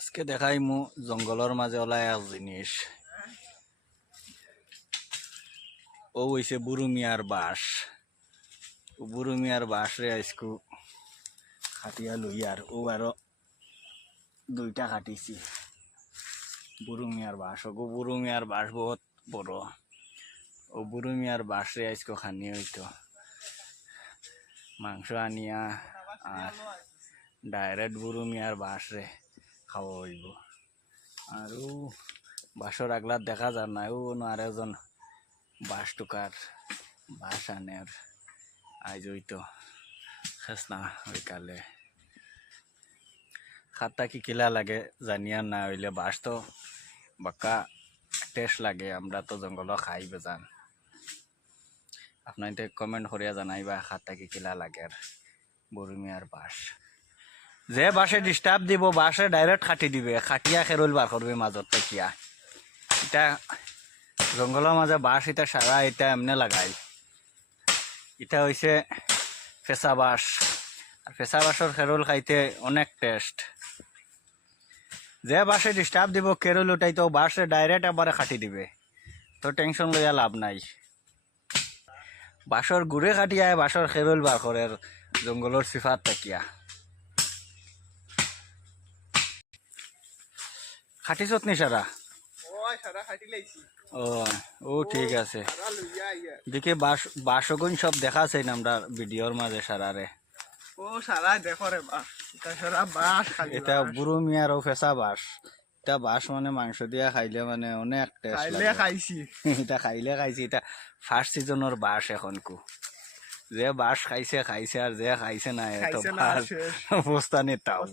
আজকে দেখাই মু জঙ্গলের মাঝে ওলা এক জিনিস ও হইছে বুরুমিয়ার বাঁশ বুরুমিয়ার বাঁশ রে আজকু খাটিয়া লইয়ার ও আরো দুইটা খাটিছি বুরুমিয়ার বাঁশ ও বুরুমিয়ার বাঁশ বহুত বড় ও বুরুমিয়ার বাঁশ রে আজকু খানি হইতো মাংস আনিয়া আর ডাইরেক্ট বুরুমিয়ার বাঁশ রে খাওয়া হইব আর বাঁশর আগলার দেখা যায় না ও আর একজন বাঁশ টুকার বাঁশ আনের আজ হইতো খাস না ওইকালে খাতা কি কিলা লাগে জানিয়া না হইলে বাঁশ তো বাক্কা টেস্ট লাগে আমরা তো জঙ্গল খাই বেজান আপনার কমেন্ট করিয়া জানাইবা খাতা কি কিলা লাগে বুরুমিয়ার বাঁশ যে বাঁশে ডিস্টার্ব দিব বাঁশে ডাইরেক্ট খাটি দিবে খাটিয়া খেরল বার করবে মাজত থাকিয়া এটা জঙ্গলের মাঝে বাঁশ এটা সারা এটা এমনি লাগাই এটা হইছে ফেসা বাঁশ আর ফেসা বাঁশর খেরল খাইতে অনেক টেস্ট যে বাঁশে ডিস্টার্ব দিব কেরল উঠাই তো বাঁশে ডাইরেক্ট একবারে খাটি দিবে তো টেনশন লইয়া লাভ নাই বাঁশর গুড়ে খাটিয়ায় বাঁশর খেরল বার করে জঙ্গলের সিফাত থাকিয়া খাটিছত নি সারা ও ঠিক আছে দেখি বাসগুন সব দেখাছে না আমরা ভিডিওর মাঝে সারারে ও সারা দেখো রে বাস এটা সারা বাস খালি এটা বুরুমিয়ার ও ফেসা বাস এটা বাস মানে মাংস দিয়া খাইলে মানে অনেক টেস্ট খাইলে খাইছি এটা খাইলে খাইছি এটা ফার্স্ট সিজনের বাস এখন কু যে বাস খাইছে খাইছে আর যে খাইছে না এত খাইছে না বাস শেষ অবস্থা নেই তাও